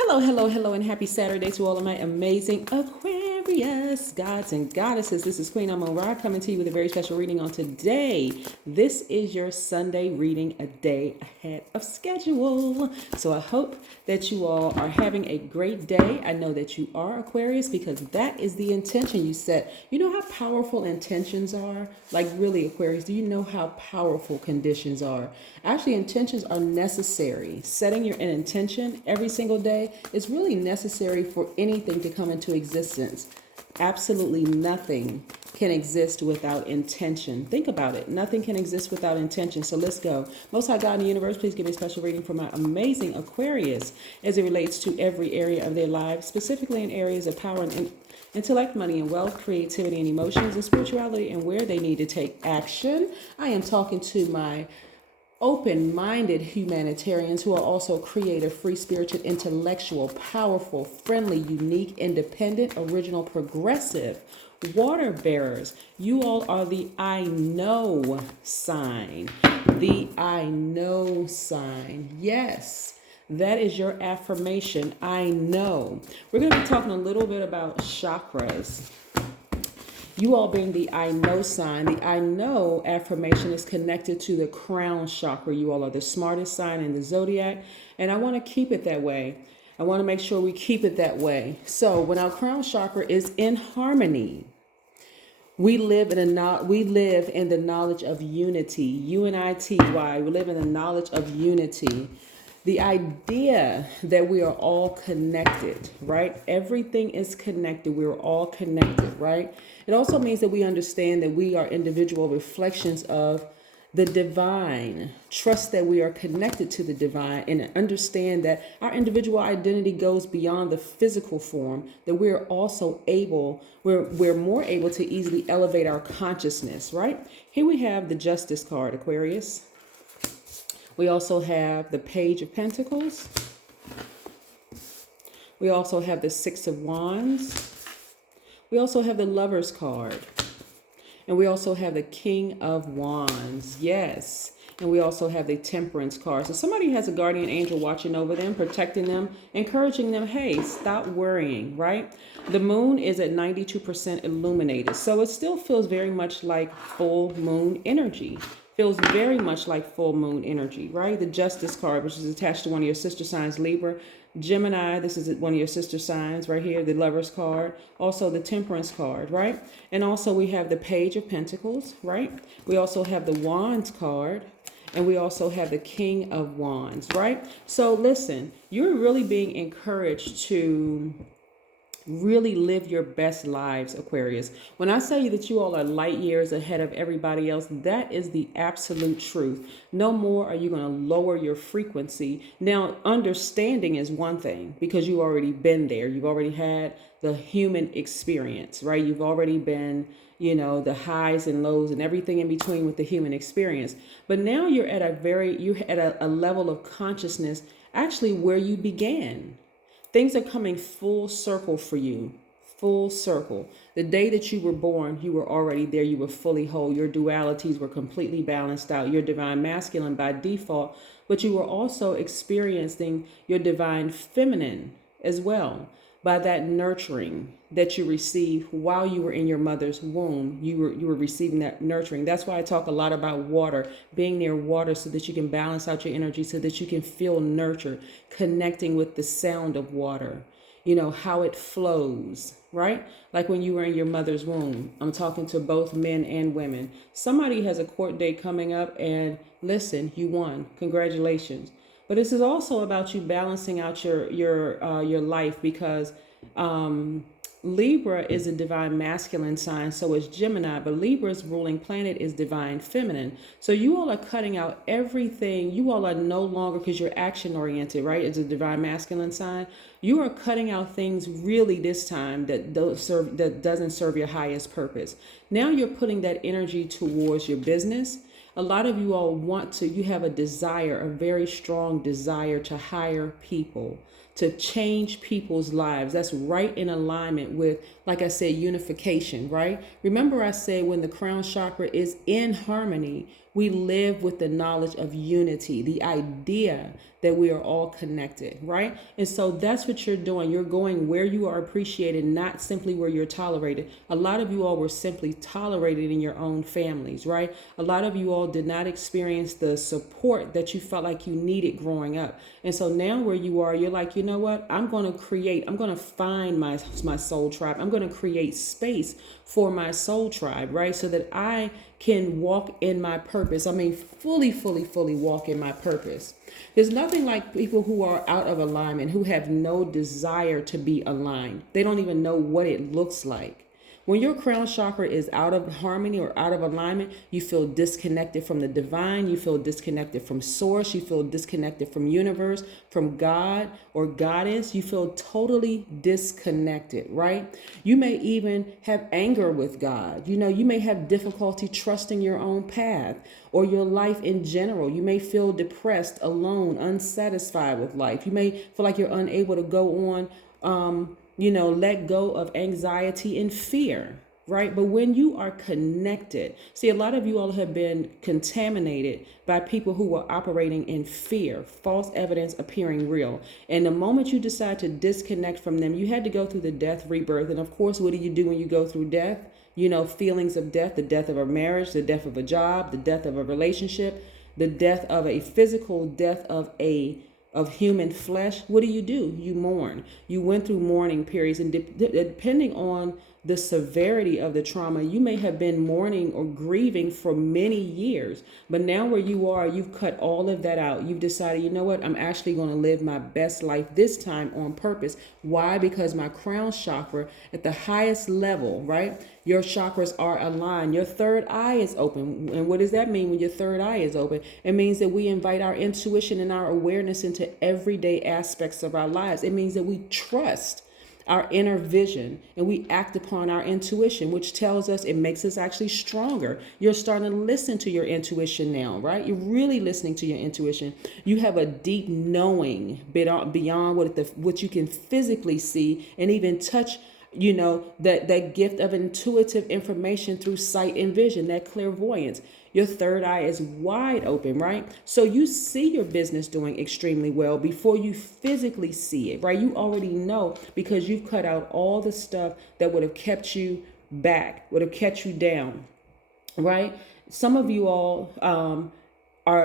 Hello, hello, hello, and happy Saturday to all of my amazing Aquarius gods and goddesses. This is Queen Amun Ra coming to you with a very special reading on today. This is your Sunday reading a day ahead of schedule. So I hope that you all are having a great day. I know that you are Aquarius because that is the intention you set. You know how powerful intentions are? Like really, Aquarius, do you know how powerful conditions are? Actually, intentions are necessary. Setting an intention every single day is really necessary for anything to come into existence. Absolutely nothing can exist without intention. Think about it. Nothing can exist without intention. So let's go. Most High God in the universe, please give me a special reading for my amazing Aquarius as it relates to every area of their lives, specifically in areas of power and intellect, money and wealth, creativity and emotions, and spirituality, and where they need to take action. I am talking to my open-minded humanitarians who are also creative, free-spirited, intellectual, powerful, friendly, unique, independent, original, progressive, water bearers. You all are the I know sign. The I know sign. Yes. That is your affirmation. I know. We're going to be talking a little bit about chakras. You all being the I know sign, the I know affirmation is connected to the crown chakra. You all are the smartest sign in the Zodiac, and I want to keep it that way. I want to make sure we keep it that way. So when our crown chakra is in harmony, we live in the knowledge of unity. UNITY. We live in the knowledge of unity. The idea that we are all connected, right? Everything is connected. We're all connected, right? It also means that we understand that we are individual reflections of the divine. Trust that we are connected to the divine and understand that our individual identity goes beyond the physical form, that we're also we're more able to easily elevate our consciousness, right? Here we have the Justice card, Aquarius. We also have the Page of Pentacles. We also have the Six of Wands. We also have the Lover's card. And we also have the King of Wands. Yes. And we also have the Temperance card. So somebody has a guardian angel watching over them, protecting them, encouraging them, hey, stop worrying, right? The moon is at 92% illuminated. So it still feels very much like full moon energy. Feels very much like full moon energy, right? The Justice card, which is attached to one of your sister signs, Libra, Gemini, this is one of your sister signs right here, the Lover's card, also the Temperance card, right? And also we have the Page of Pentacles, right? We also have the Wands card, and we also have the King of Wands, right? So listen, you're really being encouraged to really live your best lives, Aquarius. When I say that you all are light years ahead of everybody else, that is the absolute truth. No more are you going to lower your frequency. Now, understanding is one thing because you've already been there. You've already had the human experience, right? You've already been, the highs and lows and everything in between with the human experience. But now you're at a level of consciousness actually where you began. Things are coming full circle for you, full circle. The day that you were born, you were already there. You were fully whole. Your dualities were completely balanced out. Your divine masculine by default, but you were also experiencing your divine feminine as well by that nurturing that you received while you were in your mother's womb. You were receiving that nurturing. That's why I talk a lot about water, being near water so that you can balance out your energy, so that you can feel nurture, connecting with the sound of water, how it flows, right? Like when you were in your mother's womb. I'm talking to both men and women. Somebody has a court date coming up and listen, you won. Congratulations. But this is also about you balancing out your life because Libra is a divine masculine sign, so is Gemini, but Libra's ruling planet is divine feminine. So you all are cutting out everything. You all are no longer, because you're action oriented, right? It's a divine masculine sign. You are cutting out things really this time that doesn't serve your highest purpose. Now you're putting that energy towards your business. A lot of you all you have a desire, a very strong desire to hire people, to change people's lives. That's right in alignment with, like I said, unification, right? Remember I said when the crown chakra is in harmony, We live with the knowledge of unity, the idea that we are all connected, right? And so that's what you're doing. You're going where you are appreciated, not simply where you're tolerated. A lot of you all were simply tolerated in your own families, right? A lot of you all did not experience the support that you felt like you needed growing up. And so now where you are, you're like, you know what? I'm going to find my soul tribe. I'm going to create space for my soul tribe, right? So that I can walk in my purpose. I mean, fully walk in my purpose. There's nothing like people who are out of alignment, who have no desire to be aligned. They don't even know what it looks like. When your crown chakra is out of harmony or out of alignment, you feel disconnected from the divine. You feel disconnected from source. You feel disconnected from universe, from God or goddess. You feel totally disconnected, right? You may even have anger with God. You may have difficulty trusting your own path or your life in general. You may feel depressed, alone, unsatisfied with life. You may feel like you're unable to go on, let go of anxiety and fear, right? But when you are connected, see, a lot of you all have been contaminated by people who were operating in fear, false evidence appearing real. And the moment you decide to disconnect from them, you had to go through the death, rebirth. And of course, what do you do when you go through death? Feelings of death, the death of a marriage, the death of a job, the death of a relationship, the death of a physical death of human flesh. What do? You mourn. You went through mourning periods, and depending on the severity of the trauma, you may have been mourning or grieving for many years. But now where you are, you've cut all of that out. You've decided, you know what? I'm actually going to live my best life this time on purpose. Why? Because my crown chakra at the highest level, right? Your chakras are aligned. Your third eye is open. And what does that mean when your third eye is open? It means that we invite our intuition and our awareness into everyday aspects of our lives. It means that we trust our inner vision and we act upon our intuition, which tells us, it makes us actually stronger. You're starting to listen to your intuition now, right? You're really listening to your intuition. You have a deep knowing beyond what you can physically see and even touch. That gift of intuitive information through sight and vision, that clairvoyance. Your third eye is wide open, right? So you see your business doing extremely well before you physically see it, right? You already know because you've cut out all the stuff that would have kept you back, would have kept you down, right? Some of you all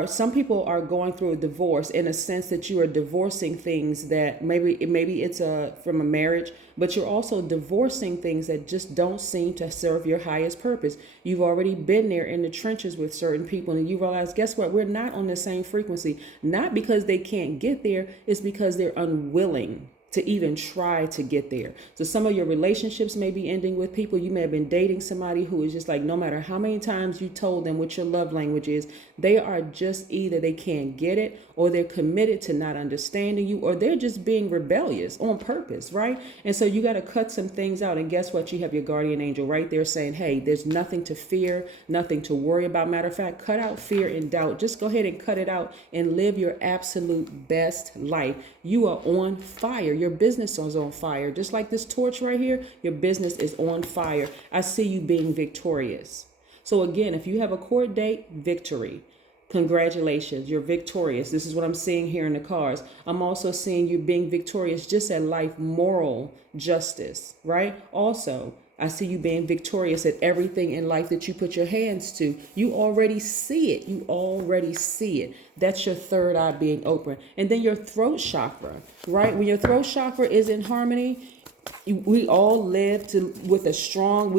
some people are going through a divorce in a sense that you are divorcing things that maybe it's from a marriage, but you're also divorcing things that just don't seem to serve your highest purpose. You've already been there in the trenches with certain people and you realize, guess what? We're not on the same frequency, not because they can't get there, it's because they're unwilling to even try to get there. So some of your relationships may be ending with people. You may have been dating somebody who is just like, no matter how many times you told them what your love language is, they are just either they can't get it or they're committed to not understanding you or they're just being rebellious on purpose, right? And so you got to cut some things out. And guess what? You have your guardian angel right there saying, hey, there's nothing to fear, nothing to worry about. Matter of fact, cut out fear and doubt. Just go ahead and cut it out and live your absolute best life. You are on fire. Your business is on fire. Just like this torch right here, your business is on fire. I see you being victorious. So again, if you have a court date, victory. Congratulations, you're victorious. This is what I'm seeing here in the cards. I'm also seeing you being victorious just at life, moral justice, right? Also, I see you being victorious at everything in life that you put your hands to. You already see it. You already see it. That's your third eye being open. And then your throat chakra, right? When your throat chakra is in harmony, we all live with a strong,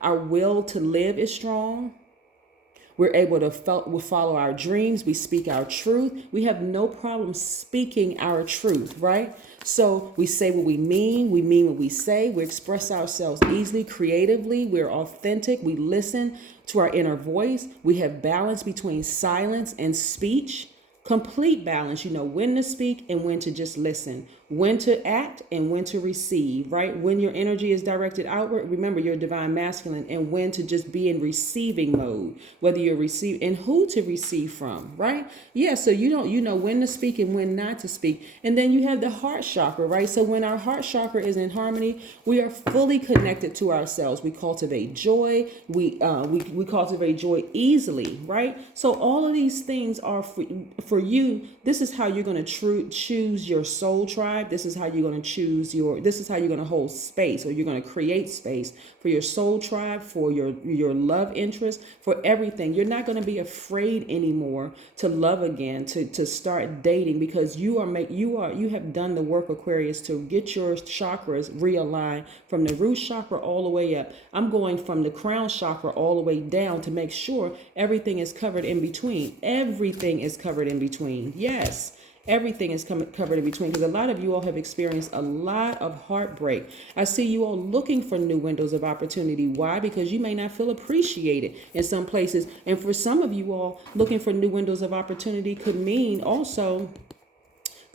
our will to live is strong. We're able to follow our dreams. We speak our truth. We have no problem speaking our truth, right? So we say what we mean what we say. We express ourselves easily, creatively. We're authentic. We listen to our inner voice. We have balance between silence and speech. Complete balance. You know when to speak and when to just listen, when to act and when to receive, right? When your energy is directed outward, remember your divine masculine, and when to just be in receiving mode, whether you're receiving and who to receive from, right? Yeah, so you know when to speak and when not to speak. And then you have the heart chakra, right? So when our heart chakra is in harmony, we are fully connected to ourselves. We cultivate joy. We cultivate joy easily, right? So all of these things are for you. This is how you're going to choose your soul tribe. This is how you're going to this is how you're going to hold space, or you're going to create space for your soul tribe, for your love interest, for everything. You're not going to be afraid anymore to love again, to start dating, because you have done the work, Aquarius, to get your chakras realigned from the root chakra all the way up. I'm going from the crown chakra all the way down to make sure everything is covered in between. Everything is covered in between. Yes. Everything is covered in between, because a lot of you all have experienced a lot of heartbreak. I see you all looking for new windows of opportunity. Why? Because you may not feel appreciated in some places. And for some of you all, looking for new windows of opportunity could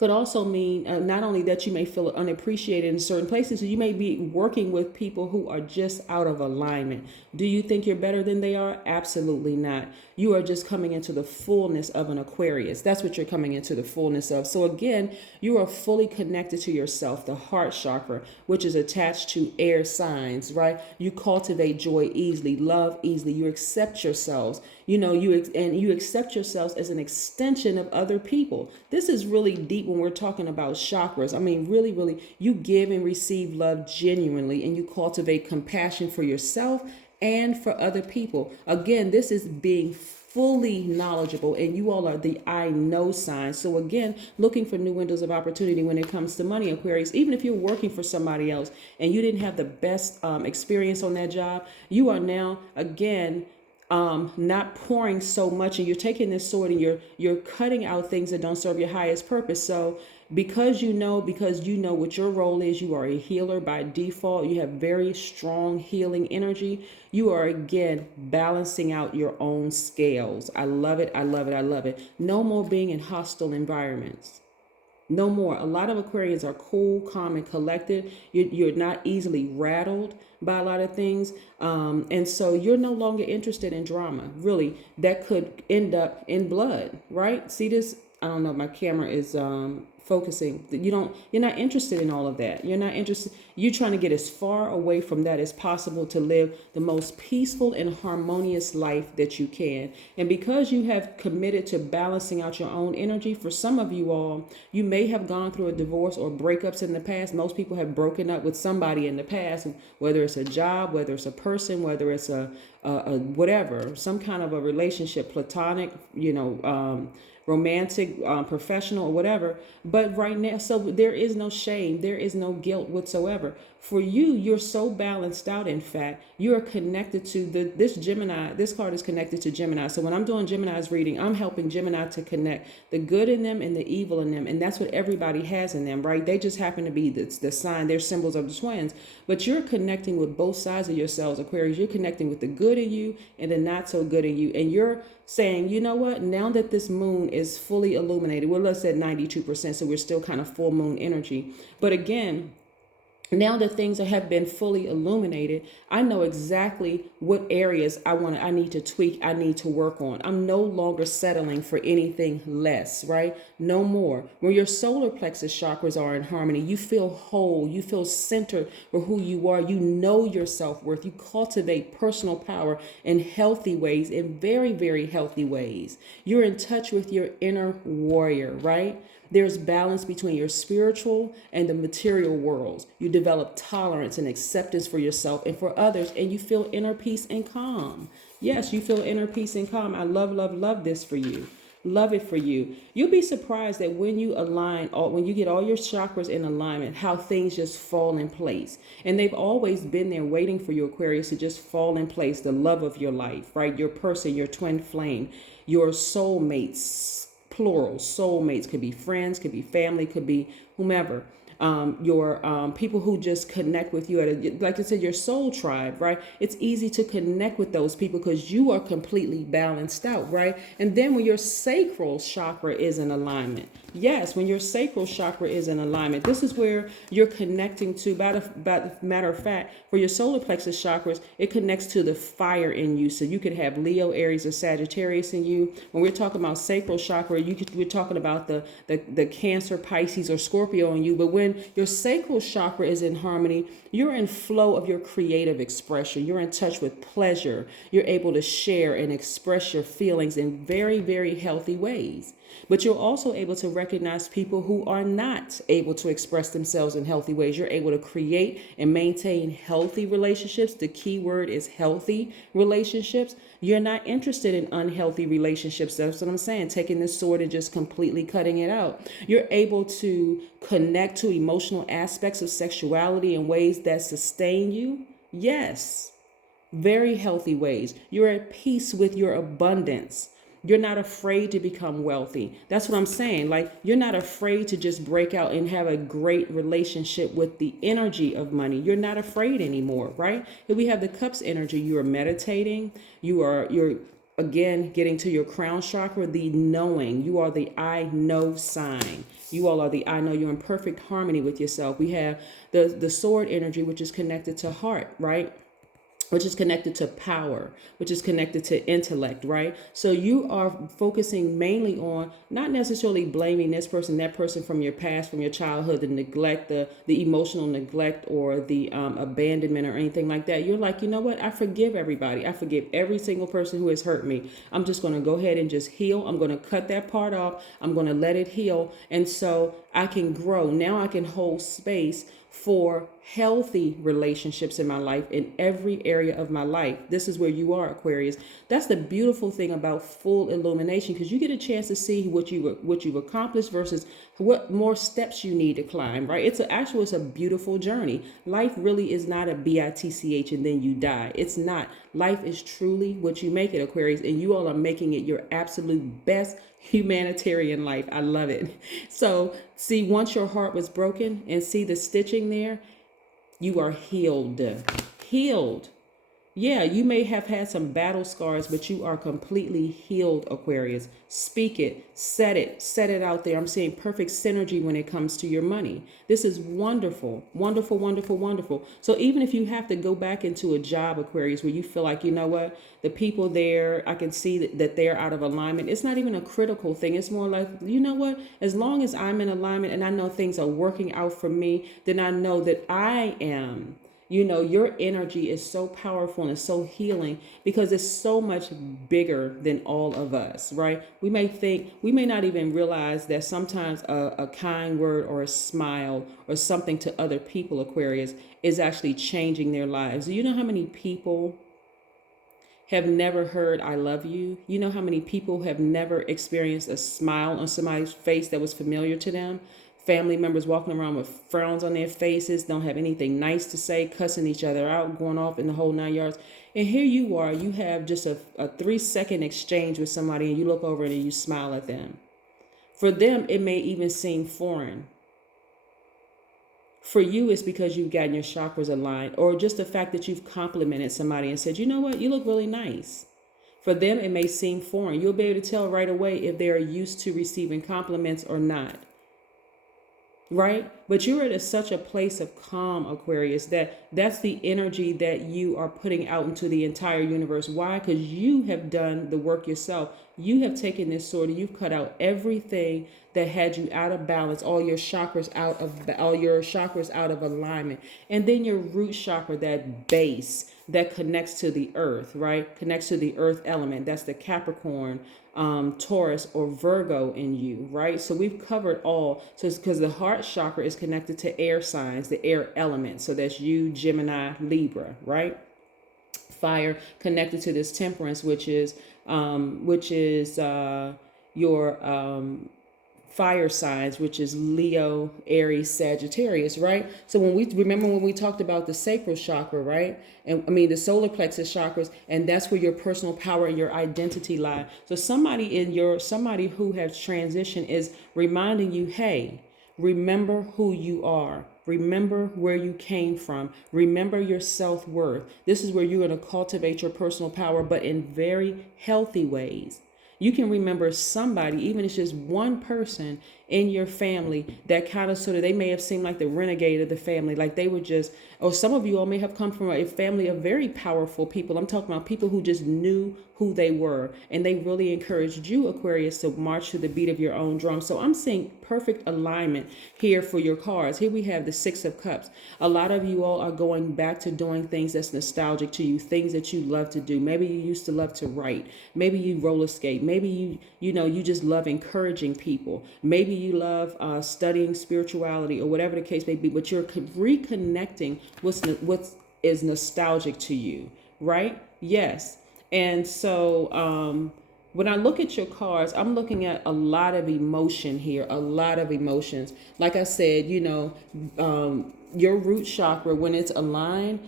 also mean not only that you may feel unappreciated in certain places, you may be working with people who are just out of alignment. Do you think you're better than they are? Absolutely not. You are just coming into the fullness of an Aquarius. That's what you're coming into the fullness of. So again, you are fully connected to yourself, the heart chakra, which is attached to air signs, right? You cultivate joy easily, love easily. You accept yourselves. You accept yourselves as an extension of other people. This is really deep when we're talking about chakras. I mean, really, really, you give and receive love genuinely, and you cultivate compassion for yourself and for other people. Again, this is being fully knowledgeable, and you all are the I know sign. So again, looking for new windows of opportunity when it comes to money, Aquarius. Even if you're working for somebody else and you didn't have the best experience on that job, you are now, again, not pouring so much, and you're taking this sword and you're cutting out things that don't serve your highest purpose. So because you know what your role is, you are a healer by default. You have very strong healing energy. You are again balancing out your own scales. I love it. I love it. I love it. No more being in hostile environments. No more. A lot of Aquarians are cool, calm, and collected. You're not easily rattled by a lot of things. And so you're no longer interested in drama. Really, that could end up in blood, right? See this? I don't know. My camera is focusing. You're not interested in all of that. You're not interested. You're trying to get as far away from that as possible to live the most peaceful and harmonious life that you can. And because you have committed to balancing out your own energy, for some of you all, you may have gone through a divorce or breakups in the past. Most people have broken up with somebody in the past, whether it's a job, whether it's a person, whether it's a whatever, some kind of a relationship, platonic, romantic, professional, or whatever. But right now, so there is no shame, there is no guilt whatsoever. For you, you're so balanced out. In fact, you are connected to this Gemini. This card is connected to Gemini. So when I'm doing Gemini's reading, I'm helping Gemini to connect the good in them and the evil in them. And that's what everybody has in them, right? They just happen to be the sign, they're symbols of the twins. But you're connecting with both sides of yourselves, Aquarius. You're connecting with the good in you and the not so good in you. And you're saying, you know what, now that this moon is fully illuminated, well, let's say 92%, so we're still kind of full moon energy. But again, now that things have been fully illuminated, I know exactly what areas I need to tweak, I need to work on. I'm no longer settling for anything less, right? No more. When your solar plexus chakras are in harmony, you feel whole, you feel centered for who you are. You know your self-worth. You cultivate personal power in healthy ways, in very, very healthy ways. You're in touch with your inner warrior, right? There's balance between your spiritual and the material worlds. You develop tolerance and acceptance for yourself and for others, and you feel inner peace and calm. Yes, you feel inner peace and calm. I love, love, love this for you. Love it for you. You'll be surprised that when you when you get all your chakras in alignment, how things just fall in place. And they've always been there waiting for you, Aquarius, to just fall in place. The love of your life, right? Your person, your twin flame, your soulmates. Plural, soulmates, could be friends, could be family, could be whomever. your people who just connect with you like I said, your soul tribe, right? It's easy to connect with those people because you are completely balanced out, right? And then when your sacral chakra is in alignment, yes, when your sacral chakra is in alignment, this is where you're connecting to, by the matter of fact, for your solar plexus chakras, it connects to the fire in you. So you could have Leo, Aries, or Sagittarius in you. When we're talking about sacral chakra, we're talking about the Cancer, Pisces, or Scorpio in you. But when your sacral chakra is in harmony, you're in flow of your creative expression. You're in touch with pleasure. You're able to share and express your feelings in very, very healthy ways. But you're also able to recognize people who are not able to express themselves in healthy ways. You're able to create and maintain healthy relationships. The key word is healthy relationships. You're not interested in unhealthy relationships. That's what I'm saying. Taking this sword and just completely cutting it out. You're able to connect to emotional aspects of sexuality in ways that sustain you. Yes, very healthy ways. You're at peace with your abundance. You're not afraid to become wealthy. That's what I'm saying. Like, you're not afraid to just break out and have a great relationship with the energy of money. You're not afraid anymore, right? If we have the cups energy, you are meditating. You're again getting to your crown chakra, the knowing. You are the I know sign. You all are the I know. You're in perfect harmony with yourself. We have the sword energy, which is connected to heart, right? Which is connected to power, which is connected to intellect, right? So you are focusing mainly on not necessarily blaming this person, that person from your past, from your childhood, the neglect, the emotional neglect, or the abandonment, or anything like that. You're like, you know what? I forgive everybody. I forgive every single person who has hurt me. I'm just going to go ahead and just heal. I'm going to cut that part off. I'm going to let it heal. And so I can grow. Now I can hold space for healthy relationships in my life, in every area of my life. This is where you are, Aquarius. That's the beautiful thing about full illumination, because you get a chance to see what you've accomplished versus what more steps you need to climb, right? It's a beautiful journey. Life really is not a bitch and then you die. It's not. Life is truly what you make it, Aquarius, and you all are making it your absolute best humanitarian life. I love it. So see, once your heart was broken and see the stitching there, you are healed. Healed. Yeah, you may have had some battle scars, but you are completely healed, Aquarius. Speak it, set it out there. I'm seeing perfect synergy when it comes to your money. This is wonderful, wonderful, wonderful, wonderful. So even if you have to go back into a job, Aquarius, where you feel like, you know what, the people there, I can see that they're out of alignment. It's not even a critical thing. It's more like, you know what, as long as I'm in alignment and I know things are working out for me, then I know that I am. You know, your energy is so powerful and so healing because it's so much bigger than all of us, right? We may not even realize that sometimes a kind word or a smile or something to other people, Aquarius, is actually changing their lives. Do you know how many people have never heard I love you? You know how many people have never experienced a smile on somebody's face that was familiar to them? Family members walking around with frowns on their faces, don't have anything nice to say, cussing each other out, going off in the whole 9 yards. And here you are, you have just a 3-second exchange with somebody and you look over and you smile at them. For them, it may even seem foreign. For you, it's because you've gotten your chakras aligned, or just the fact that you've complimented somebody and said, you know what, you look really nice. For them, it may seem foreign. You'll be able to tell right away if they are used to receiving compliments or not. Right? But you're at such a place of calm, Aquarius, that's the energy that you are putting out into the entire universe. Why? Because you have done the work yourself. You have taken this sword and you've cut out everything that had you out of balance, all your chakras out of alignment. And then your root chakra, that base that connects to the earth, right? Connects to the earth element. That's the Capricorn, Taurus, or Virgo in you, right? So we've covered all. So it's because the heart chakra is connected to air signs, the air element. So that's you, Gemini, Libra, right? Fire connected to this Temperance, which is your fire signs, which is Leo, Aries, Sagittarius, right? So when we talked about the sacral chakra, right? And I mean the solar plexus chakras, and that's where your personal power and your identity lie. So somebody who has transitioned is reminding you, hey, Remember who you are. Remember where you came from. Remember your self-worth. This is where you're going to cultivate your personal power, but in very healthy ways. You can remember somebody, even if it's just one person in your family that kind of sort of, they may have seemed like the renegade of the family, like they were just, or some of you all may have come from a family of very powerful people. I'm talking about people who just knew who they were, and they really encouraged you, Aquarius, to march to the beat of your own drum. So I'm seeing perfect alignment here for your cards. Here we have the Six of Cups. A lot of you all are going back to doing things that's nostalgic to you, things that you love to do. Maybe you used to love to write. Maybe you roller skate. Maybe you just love encouraging people. Maybe you love studying spirituality or whatever the case may be, but you're reconnecting what is nostalgic to you, right? Yes. And so when I look at your cards, I'm looking at a lot of emotion here, a lot of emotions. Like I said, your root chakra, when it's aligned,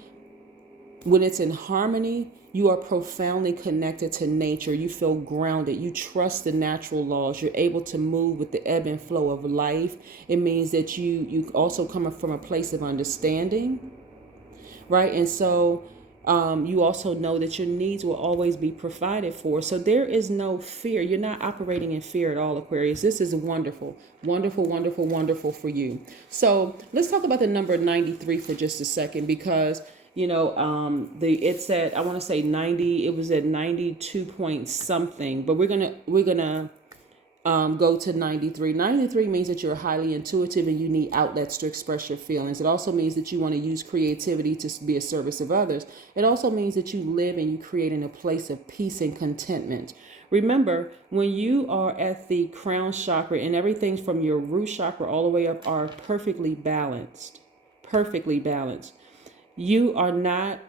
when it's in harmony, you are profoundly connected to nature. You feel grounded. You trust the natural laws. You're able to move with the ebb and flow of life. It means that you also come from a place of understanding, right? And so you also know that your needs will always be provided for. So there is no fear. You're not operating in fear at all, Aquarius. This is wonderful, wonderful, wonderful, wonderful for you. So let's talk about the number 93 for just a second, because it's at, I want to say 90, it was at 92 point something, but we're gonna go to 93. 93 means that you're highly intuitive and you need outlets to express your feelings. It also means that you want to use creativity to be a service of others. It also means that you live and you create in a place of peace and contentment. Remember, when you are at the crown chakra and everything from your root chakra all the way up are perfectly balanced, you are not,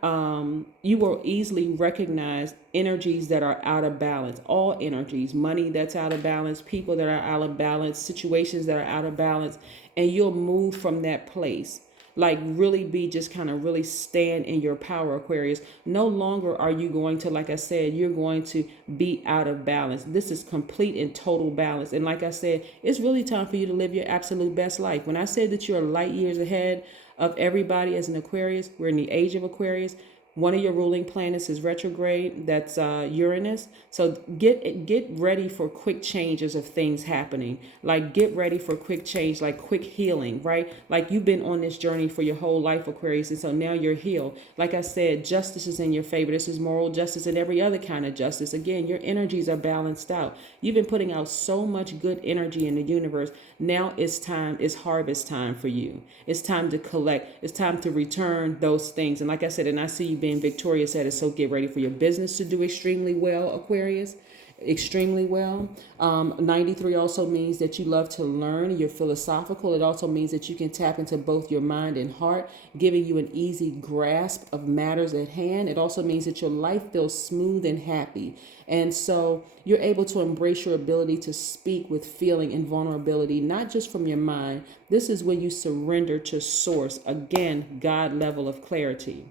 you will easily recognize energies that are out of balance, all energies, money that's out of balance, people that are out of balance, situations that are out of balance, and you'll move from that place. Like really be just kind of really stand in your power, Aquarius. No longer are you going to, like I said, you're going to be out of balance. This is complete and total balance. And like I said, it's really time for you to live your absolute best life. When I said that you're light years ahead of everybody as an Aquarius, we're in the age of Aquarius. One of your ruling planets is retrograde. That's Uranus. So get ready for quick changes of things happening. Like get ready for quick change, like quick healing, right? Like you've been on this journey for your whole life, Aquarius, and so now you're healed. Like I said, justice is in your favor. This is moral justice and every other kind of justice. Again, your energies are balanced out. You've been putting out so much good energy in the universe. Now it's time, it's harvest time for you. It's time to collect. It's time to return those things. And like I said, and I see you being victorious at it, so get ready for your business to do extremely well, Aquarius. Extremely well. 93 also means that you love to learn. You're philosophical. It also means that you can tap into both your mind and heart, giving you an easy grasp of matters at hand. It also means that your life feels smooth and happy. And so you're able to embrace your ability to speak with feeling and vulnerability, not just from your mind. This is when you surrender to source. Again, God level of clarity.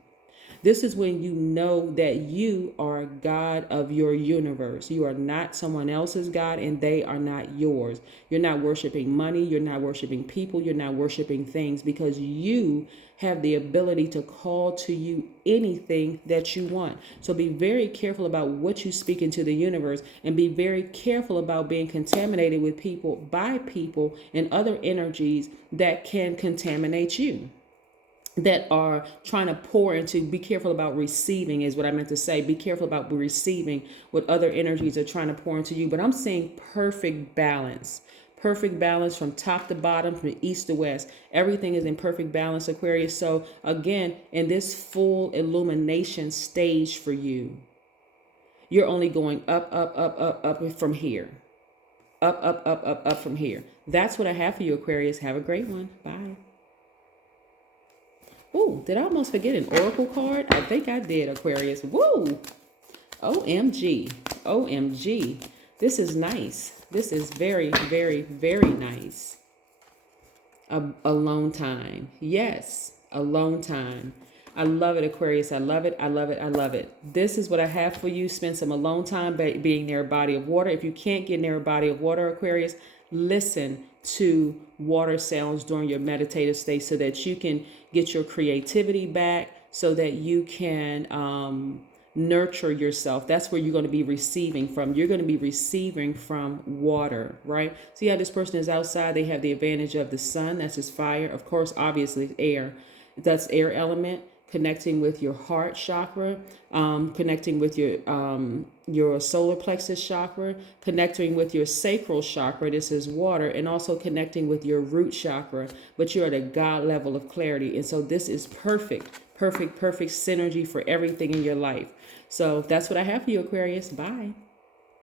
This is when you know that you are God of your universe. You are not someone else's God and they are not yours. You're not worshiping money. You're not worshiping people. You're not worshiping things, because you have the ability to call to you anything that you want. So be very careful about what you speak into the universe, and be very careful about being contaminated with people, by people and other energies that can contaminate you, that are trying to pour into. Be careful about receiving is what I meant to say. Be careful about receiving what other energies are trying to pour into you. But I'm seeing perfect balance from top to bottom, from east to west. Everything is in perfect balance, Aquarius. So again, in this full illumination stage for you, you're only going up, up, up, up, up from here. Up, up, up, up, up from here. That's what I have for you, Aquarius. Have a great one. Bye. Oh, did I almost forget an oracle card? I think I did, Aquarius. Woo! OMG. OMG. This is nice. This is very, very, very nice. Alone time. Yes, alone time. I love it, Aquarius. I love it. I love it. I love it. This is what I have for you. Spend some alone time being near a body of water. If you can't get near a body of water, Aquarius, listen to water sounds during your meditative state so that you can get your creativity back, so that you can nurture yourself. That's where you're going to be receiving from. You're going to be receiving from water, right? See how this person is outside? They have the advantage of the sun. That's his fire. Of course, obviously, air. That's air element. Connecting with your heart chakra, connecting with your solar plexus chakra, connecting with your sacral chakra, this is water, and also connecting with your root chakra, but you're at a God level of clarity. And so this is perfect synergy for everything in your life. So that's what I have for you, Aquarius. Bye.